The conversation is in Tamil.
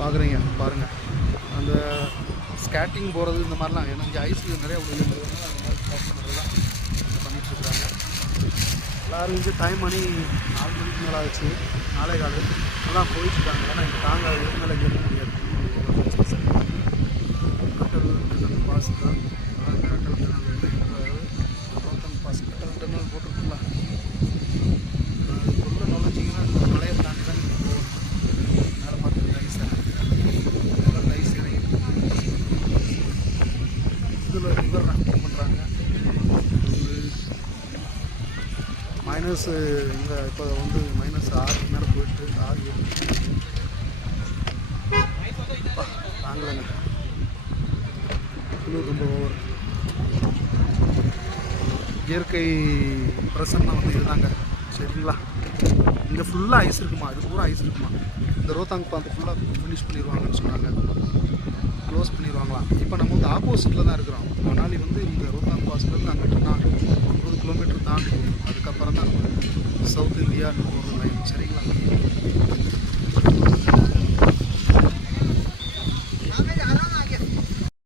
பார்க்குறீங்க பாருங்கள் அந்த ஸ்கேட்டிங் போகிறது இந்த மாதிரிலாம். ஏன்னா இங்கே ஐஸ் நிறையா விழுந்துருந்ததுனால அந்த மாதிரி ஸ்கேட்டிங் பண்ணுறதுலாம் பண்ணிட்டு இருக்காங்க எல்லோரும் இங்கே டைம் மணி நாலு மணிக்கு மேலே ஆச்சு. நாளே காலு. நல்லா போயிட்டு இருக்காங்க ஏன்னா இங்கே தாங்க மேலே இருக்க முடியாது. கட்டல் டனல் பாஸ் தான். கட்டல் டனல் வந்து ரோத்தன் பாஸ் கட்டல் டனல் போட்டிருக்குல்ல அதுக்குள்ளே நுழைஞ்சிங்கன்னா மலையை தாண்டி தான் நீங்கள் போகணும் மேலே பார்த்துட்டு ஐஸ் மேலே ஐஸ் இறங்கி இதில் பண்ணுறாங்க மைனஸ் இந்த இப்போ வந்து மைனஸ் ஆறு மேலே போயிட்டு ஆறு தாங்கலைங்க ரொம்ப ஓவர் இயற்கை பிரசன்னா வந்து இதுதாங்க. சரிங்களா? இங்கே ஃபுல்லாக ஐஸ் இருக்குமா? இது பூரா ஐஸ் இருக்குமா? இந்த ரோத்தாங் பாந்து ஃபுல்லாக ஃபினிஷ் பண்ணிடுவாங்கன்னு சொன்னாங்க. க்ளோஸ் இப்போ நம்ம வந்து ஆப்போசிட்டில் தான் இருக்கிறோம். மணாலி வந்து இந்த ரோத்தாங் பாஸ்லேருந்து அங்கிட்டு தான் ஒன்பது கிலோமீட்டர் தாண்டி அதுக்கப்புறம் தான் நம்ம சவுத் இந்தியா ஒரு லைன் சரிங்களா?